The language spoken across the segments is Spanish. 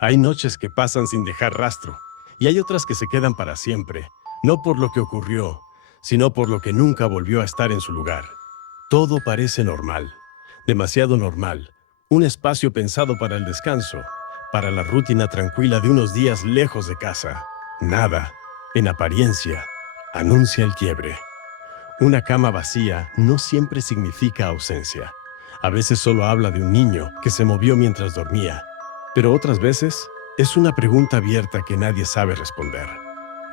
Hay noches que pasan sin dejar rastro, y hay otras que se quedan para siempre, no por lo que ocurrió, sino por lo que nunca volvió a estar en su lugar. Todo parece normal, demasiado normal, un espacio pensado para el descanso, para la rutina tranquila de unos días lejos de casa. Nada, en apariencia, anuncia el quiebre. Una cama vacía no siempre significa ausencia. A veces solo habla de un niño que se movió mientras dormía, pero otras veces es una pregunta abierta que nadie sabe responder.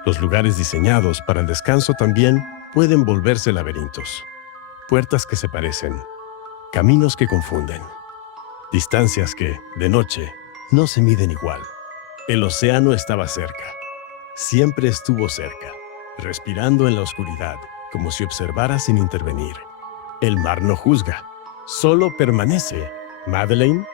Los lugares diseñados para el descanso también pueden volverse laberintos. Puertas que se parecen, caminos que confunden, distancias que, de noche, no se miden igual. El océano estaba cerca, siempre estuvo cerca, respirando en la oscuridad, como si observara sin intervenir. El mar no juzga, solo permanece. Madeleine,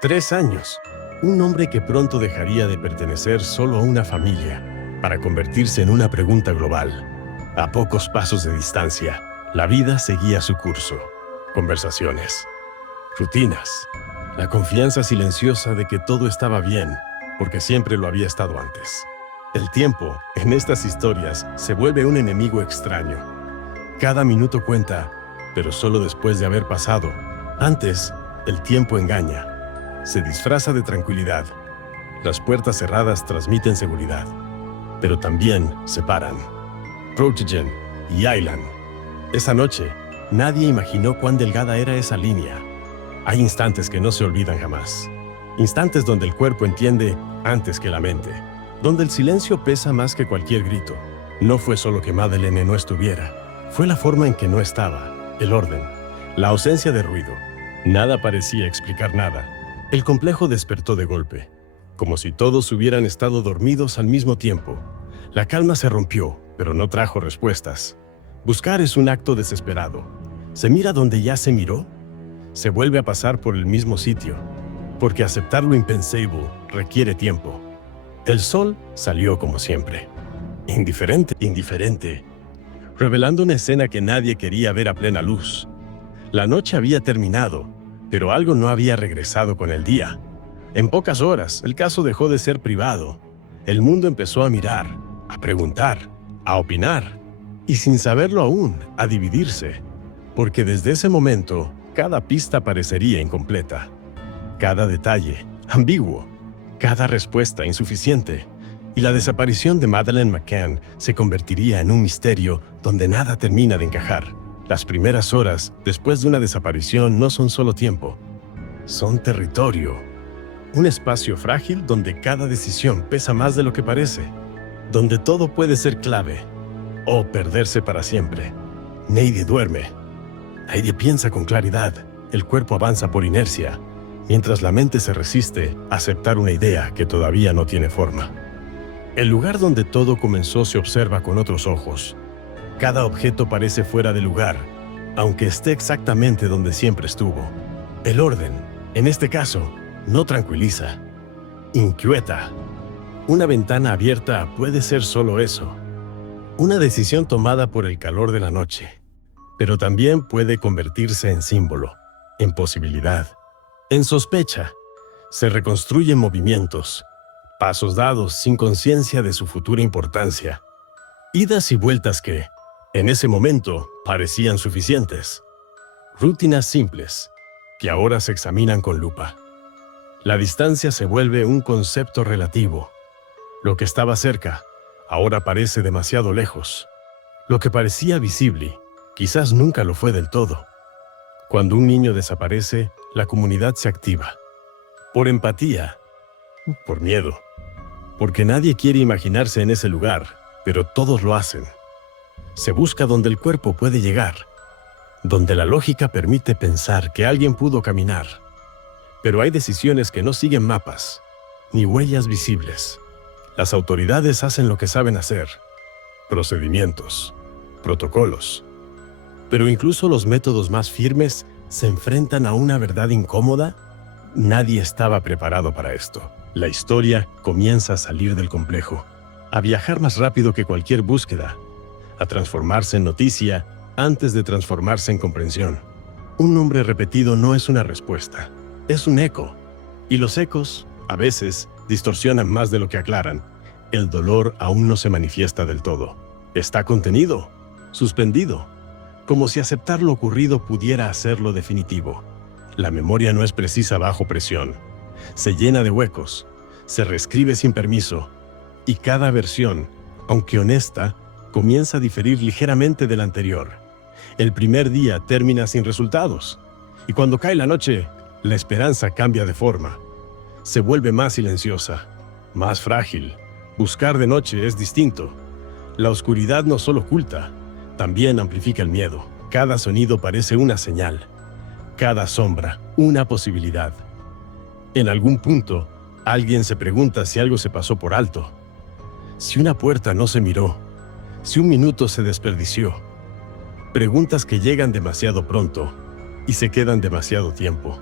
3 años, un hombre que pronto dejaría de pertenecer solo a una familia, para convertirse en una pregunta global. A pocos pasos de distancia, la vida seguía su curso. Conversaciones, rutinas, la confianza silenciosa de que todo estaba bien, porque siempre lo había estado antes. El tiempo, en estas historias, se vuelve un enemigo extraño. Cada minuto cuenta, pero solo después de haber pasado. Antes, el tiempo engaña. Se disfraza de tranquilidad. Las puertas cerradas transmiten seguridad, pero también separan. Protegen y Island. Esa noche, nadie imaginó cuán delgada era esa línea. Hay instantes que no se olvidan jamás. Instantes donde el cuerpo entiende antes que la mente. Donde el silencio pesa más que cualquier grito. No fue solo que Madeleine no estuviera. Fue la forma en que no estaba. El orden. La ausencia de ruido. Nada parecía explicar nada. El complejo despertó de golpe. Como si todos hubieran estado dormidos al mismo tiempo. La calma se rompió, pero no trajo respuestas. Buscar es un acto desesperado. ¿Se mira donde ya se miró? Se vuelve a pasar por el mismo sitio, porque aceptar lo impensable requiere tiempo. El sol salió como siempre. Indiferente, revelando una escena que nadie quería ver a plena luz. La noche había terminado, pero algo no había regresado con el día. En pocas horas, el caso dejó de ser privado. El mundo empezó a mirar, a preguntar, a opinar, y sin saberlo aún, a dividirse. Porque desde ese momento, cada pista parecería incompleta. Cada detalle, ambiguo. Cada respuesta, insuficiente. Y la desaparición de Madeleine McCann se convertiría en un misterio donde nada termina de encajar. Las primeras horas después de una desaparición no son solo tiempo. Son territorio. Un espacio frágil donde cada decisión pesa más de lo que parece. Donde todo puede ser clave. O perderse para siempre. Nadie duerme. Nadie piensa con claridad. El cuerpo avanza por inercia, mientras la mente se resiste a aceptar una idea que todavía no tiene forma. El lugar donde todo comenzó se observa con otros ojos. Cada objeto parece fuera de lugar, aunque esté exactamente donde siempre estuvo. El orden, en este caso, no tranquiliza, inquieta. Una ventana abierta puede ser solo eso. Una decisión tomada por el calor de la noche. Pero también puede convertirse en símbolo, en posibilidad, en sospecha. Se reconstruyen movimientos, pasos dados sin conciencia de su futura importancia. Idas y vueltas que, en ese momento, parecían suficientes. Rutinas simples, que ahora se examinan con lupa. La distancia se vuelve un concepto relativo. Lo que estaba cerca, ahora parece demasiado lejos. Lo que parecía visible, quizás nunca lo fue del todo. Cuando un niño desaparece, la comunidad se activa. Por empatía, por miedo. Porque nadie quiere imaginarse en ese lugar, pero todos lo hacen. Se busca donde el cuerpo puede llegar, donde la lógica permite pensar que alguien pudo caminar. Pero hay decisiones que no siguen mapas, ni huellas visibles. Las autoridades hacen lo que saben hacer. Procedimientos, protocolos. Pero incluso los métodos más firmes se enfrentan a una verdad incómoda. Nadie estaba preparado para esto. La historia comienza a salir del complejo, a viajar más rápido que cualquier búsqueda, a transformarse en noticia antes de transformarse en comprensión. Un nombre repetido no es una respuesta, es un eco. Y los ecos, a veces, distorsionan más de lo que aclaran. El dolor aún no se manifiesta del todo. Está contenido, suspendido, como si aceptar lo ocurrido pudiera hacerlo definitivo. La memoria no es precisa bajo presión. Se llena de huecos, se reescribe sin permiso, y cada versión, aunque honesta, comienza a diferir ligeramente de la anterior. El primer día termina sin resultados, y cuando cae la noche, la esperanza cambia de forma. Se vuelve más silenciosa, más frágil. Buscar de noche es distinto. La oscuridad no solo oculta, también amplifica el miedo. Cada sonido parece una señal, cada sombra una posibilidad. En algún punto, alguien se pregunta si algo se pasó por alto, si una puerta no se miró, si un minuto se desperdició. Preguntas que llegan demasiado pronto y se quedan demasiado tiempo.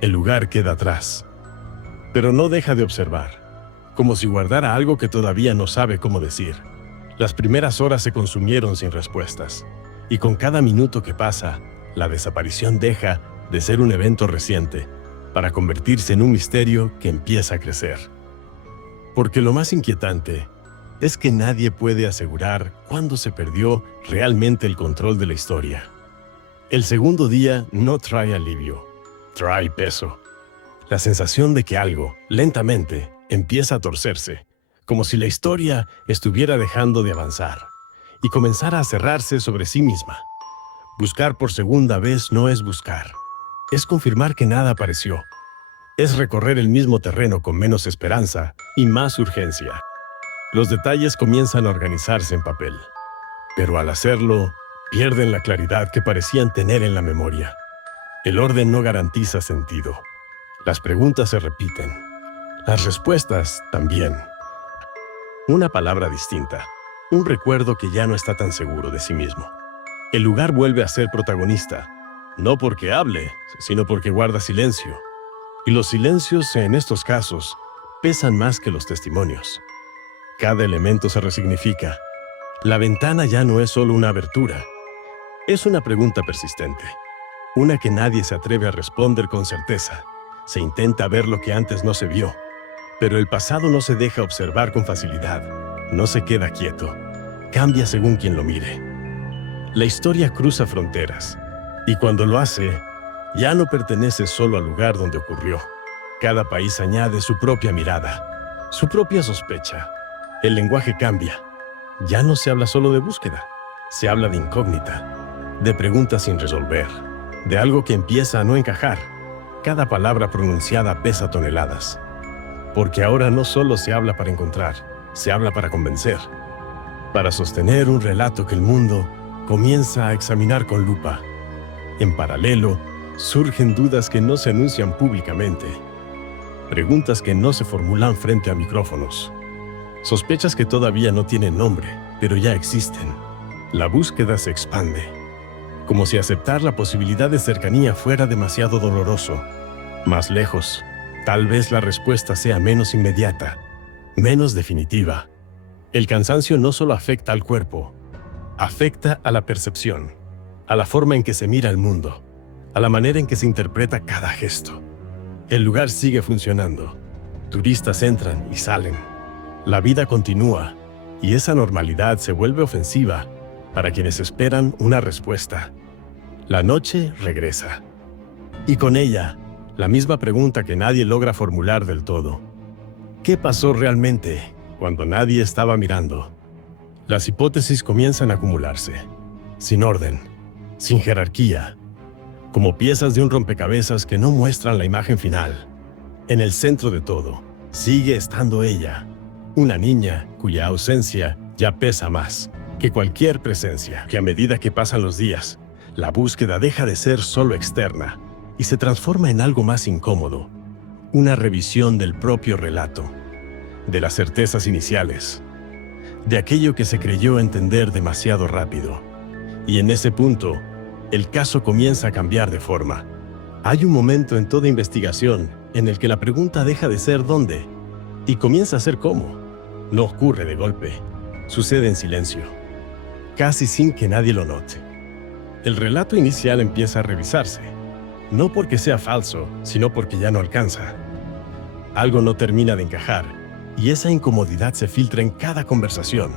El lugar queda atrás, pero no deja de observar, como si guardara algo que todavía no sabe cómo decir. Las primeras horas se consumieron sin respuestas, y con cada minuto que pasa, la desaparición deja de ser un evento reciente para convertirse en un misterio que empieza a crecer. Porque lo más inquietante es que nadie puede asegurar cuándo se perdió realmente el control de la historia. El segundo día no trae alivio, trae peso. La sensación de que algo, lentamente, empieza a torcerse, como si la historia estuviera dejando de avanzar y comenzara a cerrarse sobre sí misma. Buscar por segunda vez no es buscar, es confirmar que nada apareció. Es recorrer el mismo terreno con menos esperanza y más urgencia. Los detalles comienzan a organizarse en papel, pero al hacerlo, pierden la claridad que parecían tener en la memoria. El orden no garantiza sentido. Las preguntas se repiten, las respuestas también. Una palabra distinta, un recuerdo que ya no está tan seguro de sí mismo. El lugar vuelve a ser protagonista, no porque hable, sino porque guarda silencio. Y los silencios, en estos casos, pesan más que los testimonios. Cada elemento se resignifica. La ventana ya no es solo una abertura, es una pregunta persistente, una que nadie se atreve a responder con certeza. Se intenta ver lo que antes no se vio, pero el pasado no se deja observar con facilidad, no se queda quieto, cambia según quien lo mire. La historia cruza fronteras, y cuando lo hace, ya no pertenece solo al lugar donde ocurrió. Cada país añade su propia mirada, su propia sospecha. El lenguaje cambia. Ya no se habla solo de búsqueda, se habla de incógnita, de preguntas sin resolver, de algo que empieza a no encajar. Cada palabra pronunciada pesa toneladas, porque ahora no solo se habla para encontrar, se habla para convencer, para sostener un relato que el mundo comienza a examinar con lupa. En paralelo, surgen dudas que no se anuncian públicamente, preguntas que no se formulan frente a micrófonos, sospechas que todavía no tienen nombre, pero ya existen. La búsqueda se expande, como si aceptar la posibilidad de cercanía fuera demasiado doloroso. Más lejos, tal vez la respuesta sea menos inmediata, menos definitiva. El cansancio no solo afecta al cuerpo, afecta a la percepción, a la forma en que se mira el mundo, a la manera en que se interpreta cada gesto. El lugar sigue funcionando. Turistas entran y salen. La vida continúa, y esa normalidad se vuelve ofensiva para quienes esperan una respuesta. La noche regresa. Y con ella, la misma pregunta que nadie logra formular del todo. ¿Qué pasó realmente cuando nadie estaba mirando? Las hipótesis comienzan a acumularse, sin orden, sin jerarquía, como piezas de un rompecabezas que no muestran la imagen final. En el centro de todo, sigue estando ella, una niña cuya ausencia ya pesa más que cualquier presencia, que a medida que pasan los días, la búsqueda deja de ser solo externa y se transforma en algo más incómodo, una revisión del propio relato, de las certezas iniciales, de aquello que se creyó entender demasiado rápido. Y en ese punto, el caso comienza a cambiar de forma. Hay un momento en toda investigación en el que la pregunta deja de ser ¿dónde? Y comienza a ser ¿cómo? No ocurre de golpe, sucede en silencio, casi sin que nadie lo note. El relato inicial empieza a revisarse, no porque sea falso, sino porque ya no alcanza. Algo no termina de encajar, y esa incomodidad se filtra en cada conversación.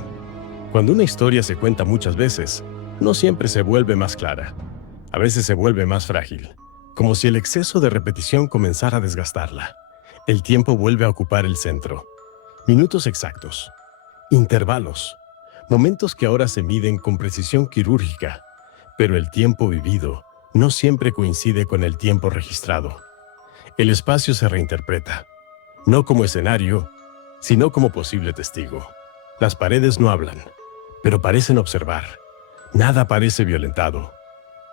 Cuando una historia se cuenta muchas veces, no siempre se vuelve más clara. A veces se vuelve más frágil, como si el exceso de repetición comenzara a desgastarla. El tiempo vuelve a ocupar el centro. Minutos exactos, intervalos, momentos que ahora se miden con precisión quirúrgica, pero el tiempo vivido no siempre coincide con el tiempo registrado. El espacio se reinterpreta, no como escenario, sino como posible testigo. Las paredes no hablan, pero parecen observar. Nada parece violentado,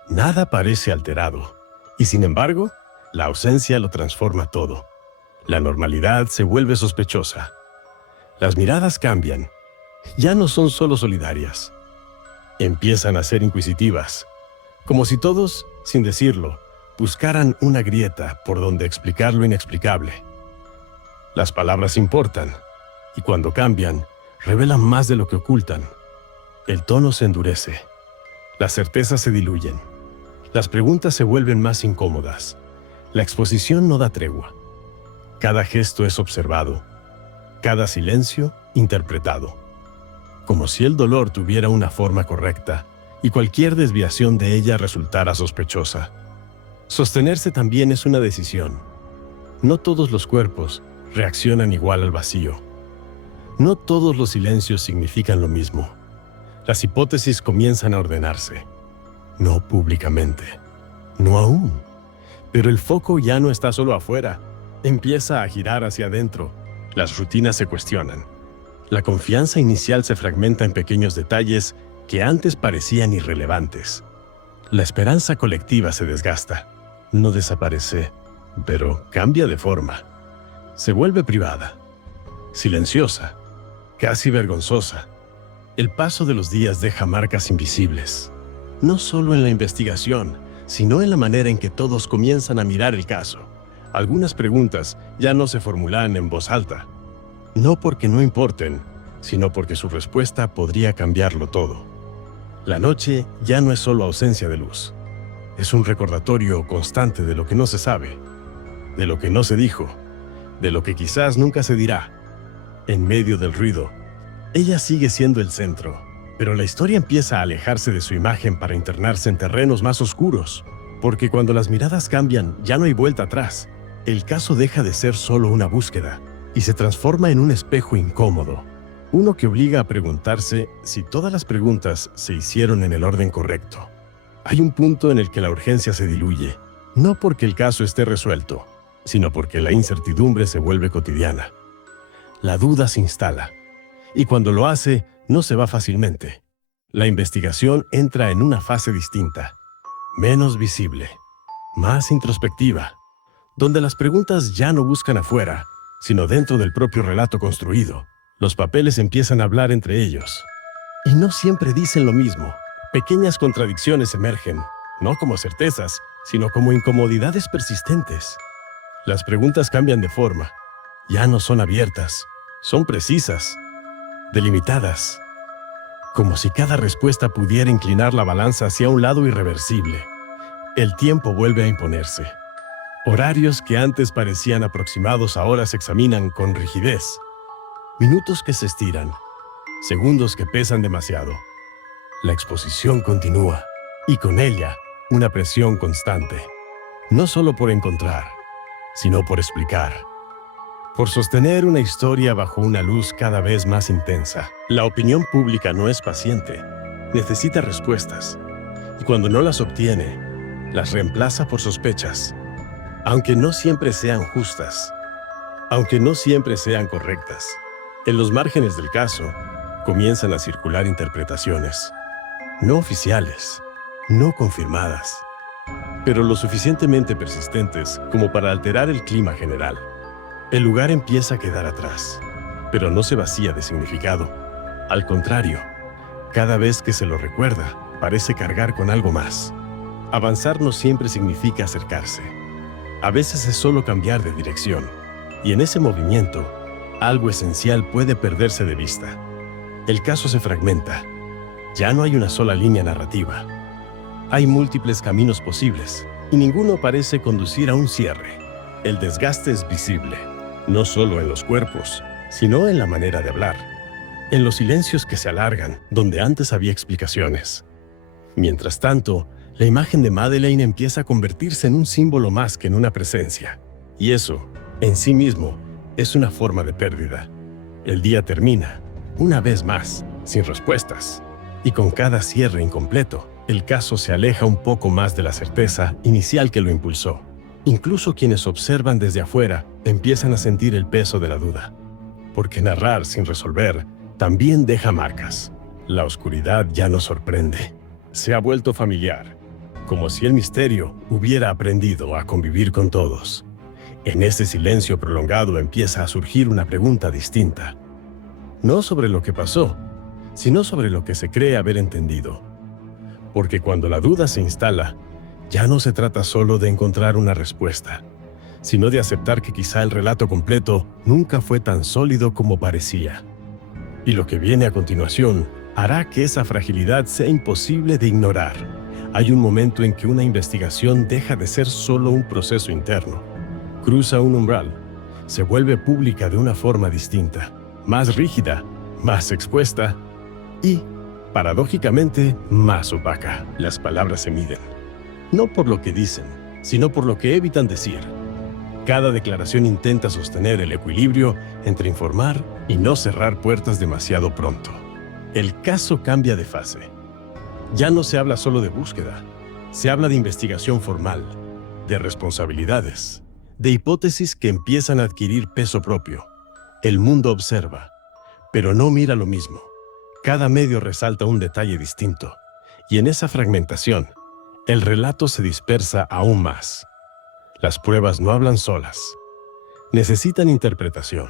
nada parece alterado, y sin embargo, la ausencia lo transforma todo. La normalidad se vuelve sospechosa. Las miradas cambian. Ya no son solo solidarias. Empiezan a ser inquisitivas, como si todos, sin decirlo, buscaran una grieta por donde explicar lo inexplicable. Las palabras importan, y cuando cambian, revelan más de lo que ocultan. El tono se endurece, las certezas se diluyen, las preguntas se vuelven más incómodas, la exposición no da tregua. Cada gesto es observado, cada silencio interpretado, como si el dolor tuviera una forma correcta y cualquier desviación de ella resultara sospechosa. Sostenerse también es una decisión. No todos los cuerpos reaccionan igual al vacío. No todos los silencios significan lo mismo. Las hipótesis comienzan a ordenarse. No públicamente. No aún. Pero el foco ya no está solo afuera. Empieza a girar hacia adentro. Las rutinas se cuestionan. La confianza inicial se fragmenta en pequeños detalles que antes parecían irrelevantes. La esperanza colectiva se desgasta. No desaparece, pero cambia de forma. Se vuelve privada, silenciosa, casi vergonzosa. El paso de los días deja marcas invisibles, no solo en la investigación, sino en la manera en que todos comienzan a mirar el caso. Algunas preguntas ya no se formulan en voz alta, no porque no importen, sino porque su respuesta podría cambiarlo todo. La noche ya no es solo ausencia de luz. Es un recordatorio constante de lo que no se sabe, de lo que no se dijo, de lo que quizás nunca se dirá. En medio del ruido, ella sigue siendo el centro, pero la historia empieza a alejarse de su imagen para internarse en terrenos más oscuros, porque cuando las miradas cambian, ya no hay vuelta atrás. El caso deja de ser solo una búsqueda y se transforma en un espejo incómodo, uno que obliga a preguntarse si todas las preguntas se hicieron en el orden correcto. Hay un punto en el que la urgencia se diluye, no porque el caso esté resuelto, sino porque la incertidumbre se vuelve cotidiana. La duda se instala, y cuando lo hace, no se va fácilmente. La investigación entra en una fase distinta, menos visible, más introspectiva, donde las preguntas ya no buscan afuera, sino dentro del propio relato construido. Los papeles empiezan a hablar entre ellos, y no siempre dicen lo mismo. Pequeñas contradicciones emergen, no como certezas, sino como incomodidades persistentes. Las preguntas cambian de forma. Ya no son abiertas, son precisas, delimitadas, como si cada respuesta pudiera inclinar la balanza hacia un lado irreversible. El tiempo vuelve a imponerse. Horarios que antes parecían aproximados ahora se examinan con rigidez. Minutos que se estiran, segundos que pesan demasiado. La exposición continúa, y con ella, una presión constante. No solo por encontrar, sino por explicar. Por sostener una historia bajo una luz cada vez más intensa. La opinión pública no es paciente, necesita respuestas. Y cuando no las obtiene, las reemplaza por sospechas. Aunque no siempre sean justas, aunque no siempre sean correctas. En los márgenes del caso, comienzan a circular interpretaciones. No oficiales, no confirmadas, pero lo suficientemente persistentes como para alterar el clima general. El lugar empieza a quedar atrás, pero no se vacía de significado. Al contrario, cada vez que se lo recuerda, parece cargar con algo más. Avanzar no siempre significa acercarse. A veces es solo cambiar de dirección, y en ese movimiento, algo esencial puede perderse de vista. El caso se fragmenta. Ya no hay una sola línea narrativa. Hay múltiples caminos posibles, y ninguno parece conducir a un cierre. El desgaste es visible. no solo en los cuerpos, sino en la manera de hablar, en los silencios que se alargan donde antes había explicaciones. Mientras tanto, la imagen de Madeleine empieza a convertirse en un símbolo más que en una presencia. Y eso, en sí mismo, es una forma de pérdida. El día termina, una vez más, sin respuestas. Y con cada cierre incompleto, el caso se aleja un poco más de la certeza inicial que lo impulsó. Incluso quienes observan desde afuera empiezan a sentir el peso de la duda. Porque narrar sin resolver también deja marcas. La oscuridad ya no sorprende. Se ha vuelto familiar, como si el misterio hubiera aprendido a convivir con todos. En ese silencio prolongado empieza a surgir una pregunta distinta. No sobre lo que pasó, sino sobre lo que se cree haber entendido. Porque cuando la duda se instala, ya no se trata solo de encontrar una respuesta, sino de aceptar que quizá el relato completo nunca fue tan sólido como parecía. Y lo que viene a continuación hará que esa fragilidad sea imposible de ignorar. Hay un momento en que una investigación deja de ser solo un proceso interno. Cruza un umbral, se vuelve pública de una forma distinta, más rígida, más expuesta y, paradójicamente, más opaca. Las palabras se miden, no por lo que dicen, sino por lo que evitan decir. Cada declaración intenta sostener el equilibrio entre informar y no cerrar puertas demasiado pronto. El caso cambia de fase. Ya no se habla solo de búsqueda, se habla de investigación formal, de responsabilidades, de hipótesis que empiezan a adquirir peso propio. El mundo observa, pero no mira lo mismo. Cada medio resalta un detalle distinto, y en esa fragmentación, el relato se dispersa aún más. Las pruebas no hablan solas, necesitan interpretación.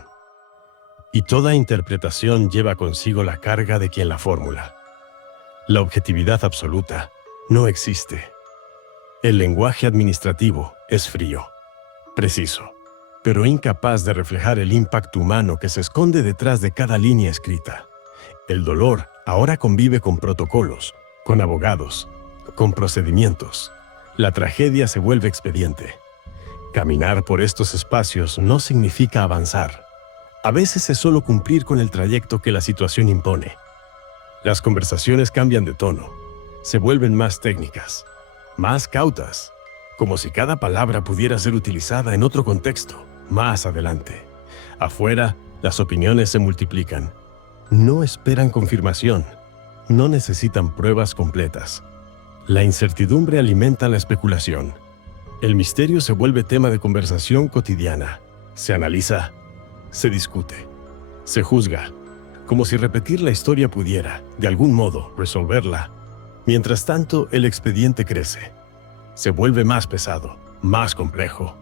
Y toda interpretación lleva consigo la carga de quien la formula. La objetividad absoluta no existe. El lenguaje administrativo es frío, preciso, pero incapaz de reflejar el impacto humano que se esconde detrás de cada línea escrita. El dolor ahora convive con protocolos, con abogados, con procedimientos. La tragedia se vuelve expediente. Caminar por estos espacios no significa avanzar. A veces es solo cumplir con el trayecto que la situación impone. Las conversaciones cambian de tono, se vuelven más técnicas, más cautas, como si cada palabra pudiera ser utilizada en otro contexto, más adelante. Afuera, las opiniones se multiplican. No esperan confirmación, no necesitan pruebas completas. La incertidumbre alimenta la especulación. El misterio se vuelve tema de conversación cotidiana. Se analiza, se discute, se juzga, como si repetir la historia pudiera, de algún modo, resolverla. Mientras tanto, el expediente crece. Se vuelve más pesado, más complejo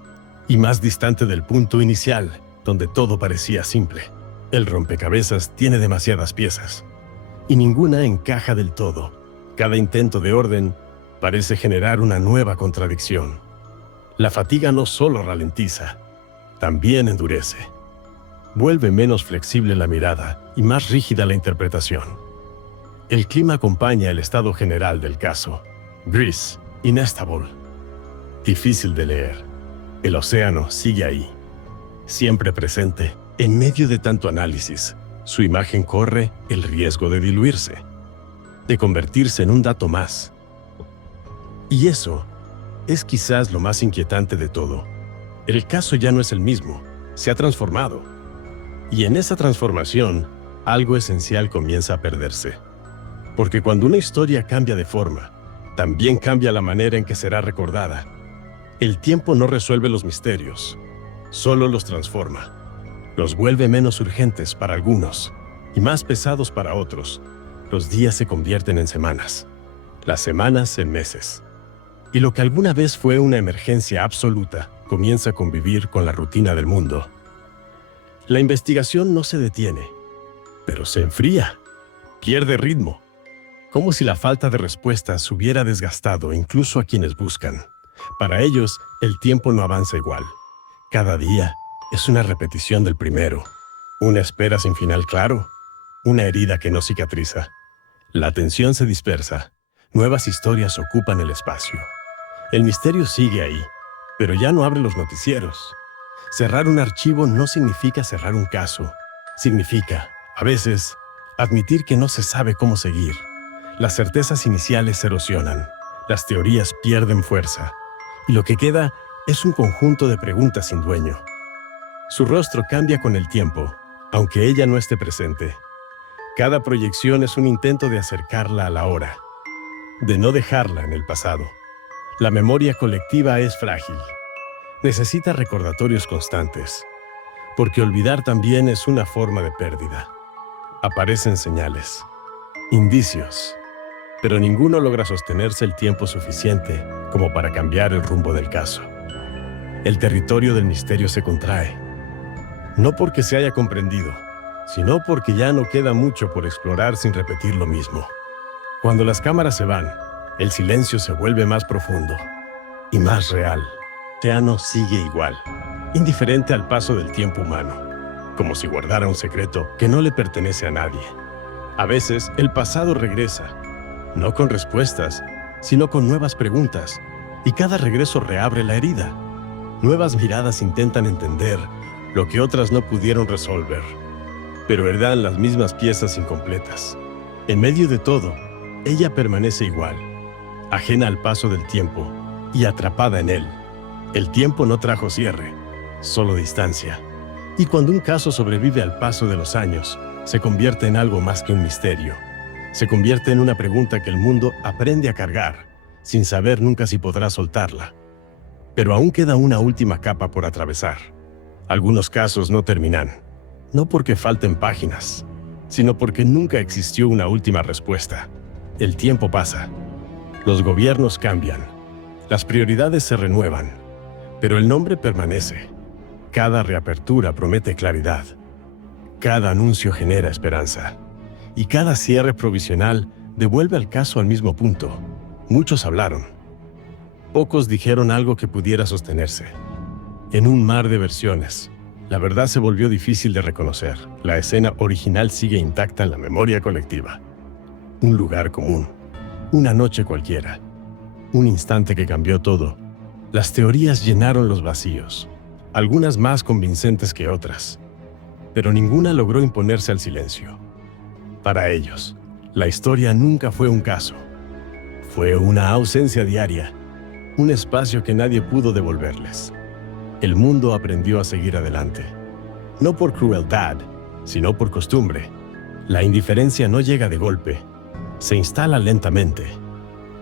y más distante del punto inicial, donde todo parecía simple. El rompecabezas tiene demasiadas piezas y ninguna encaja del todo. Cada intento de orden parece generar una nueva contradicción. La fatiga no solo ralentiza, también endurece. Vuelve menos flexible la mirada y más rígida la interpretación. El clima acompaña el estado general del caso. Gris, inestable, difícil de leer. El océano sigue ahí, siempre presente. En medio de tanto análisis, su imagen corre el riesgo de diluirse, de convertirse en un dato más. Y eso es quizás lo más inquietante de todo. El caso ya no es el mismo, se ha transformado. Y en esa transformación, algo esencial comienza a perderse. Porque cuando una historia cambia de forma, también cambia la manera en que será recordada. El tiempo no resuelve los misterios, solo los transforma. Los vuelve menos urgentes para algunos y más pesados para otros. Los días se convierten en semanas, las semanas en meses. Y lo que alguna vez fue una emergencia absoluta comienza a convivir con la rutina del mundo. La investigación no se detiene, pero se enfría, pierde ritmo, como si la falta de respuestas hubiera desgastado incluso a quienes buscan. Para ellos, el tiempo no avanza igual. Cada día es una repetición del primero, una espera sin final claro, una herida que no cicatriza. La atención se dispersa, nuevas historias ocupan el espacio. El misterio sigue ahí, pero ya no abre los noticieros. Cerrar un archivo no significa cerrar un caso. Significa, a veces, admitir que no se sabe cómo seguir. Las certezas iniciales se erosionan, las teorías pierden fuerza, y lo que queda es un conjunto de preguntas sin dueño. Su rostro cambia con el tiempo, aunque ella no esté presente. Cada proyección es un intento de acercarla a la hora, de no dejarla en el pasado. La memoria colectiva es frágil. Necesita recordatorios constantes, porque olvidar también es una forma de pérdida. Aparecen señales, indicios, pero ninguno logra sostenerse el tiempo suficiente como para cambiar el rumbo del caso. El territorio del misterio se contrae, no porque se haya comprendido, sino porque ya no queda mucho por explorar sin repetir lo mismo. Cuando las cámaras se van, el silencio se vuelve más profundo y más real. El océano sigue igual, indiferente al paso del tiempo humano, como si guardara un secreto que no le pertenece a nadie. A veces, el pasado regresa, no con respuestas, sino con nuevas preguntas, y cada regreso reabre la herida. Nuevas miradas intentan entender lo que otras no pudieron resolver, pero heredan las mismas piezas incompletas. En medio de todo, ella permanece igual, ajena al paso del tiempo y atrapada en él. El tiempo no trajo cierre, solo distancia. Y cuando un caso sobrevive al paso de los años, se convierte en algo más que un misterio. Se convierte en una pregunta que el mundo aprende a cargar, sin saber nunca si podrá soltarla. Pero aún queda una última capa por atravesar. Algunos casos no terminan, no porque falten páginas, sino porque nunca existió una última respuesta. El tiempo pasa, los gobiernos cambian, las prioridades se renuevan, pero el nombre permanece. Cada reapertura promete claridad, cada anuncio genera esperanza, y cada cierre provisional devuelve al caso al mismo punto. Muchos hablaron, pocos dijeron algo que pudiera sostenerse. En un mar de versiones, la verdad se volvió difícil de reconocer. La escena original sigue intacta en la memoria colectiva. Un lugar común, una noche cualquiera, un instante que cambió todo. Las teorías llenaron los vacíos, algunas más convincentes que otras, pero ninguna logró imponerse al silencio. Para ellos, la historia nunca fue un caso. Fue una ausencia diaria, un espacio que nadie pudo devolverles. El mundo aprendió a seguir adelante, no por crueldad, sino por costumbre. La indiferencia no llega de golpe, se instala lentamente,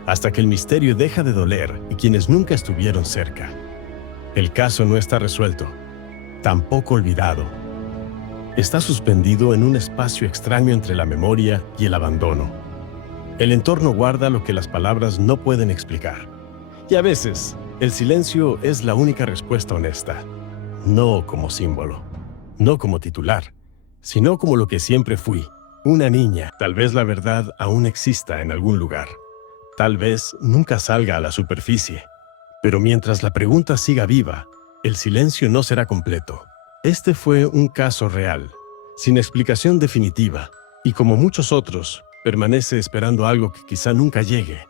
hasta que el misterio deja de doler y quienes nunca estuvieron cerca. El caso no está resuelto, tampoco olvidado. Está suspendido en un espacio extraño entre la memoria y el abandono. El entorno guarda lo que las palabras no pueden explicar. Y a veces, el silencio es la única respuesta honesta. No como símbolo, no como titular, sino como lo que siempre fui, una niña. Tal vez la verdad aún exista en algún lugar. Tal vez nunca salga a la superficie. Pero mientras la pregunta siga viva, el silencio no será completo. Este fue un caso real, sin explicación definitiva, y como muchos otros, permanece esperando algo que quizá nunca llegue.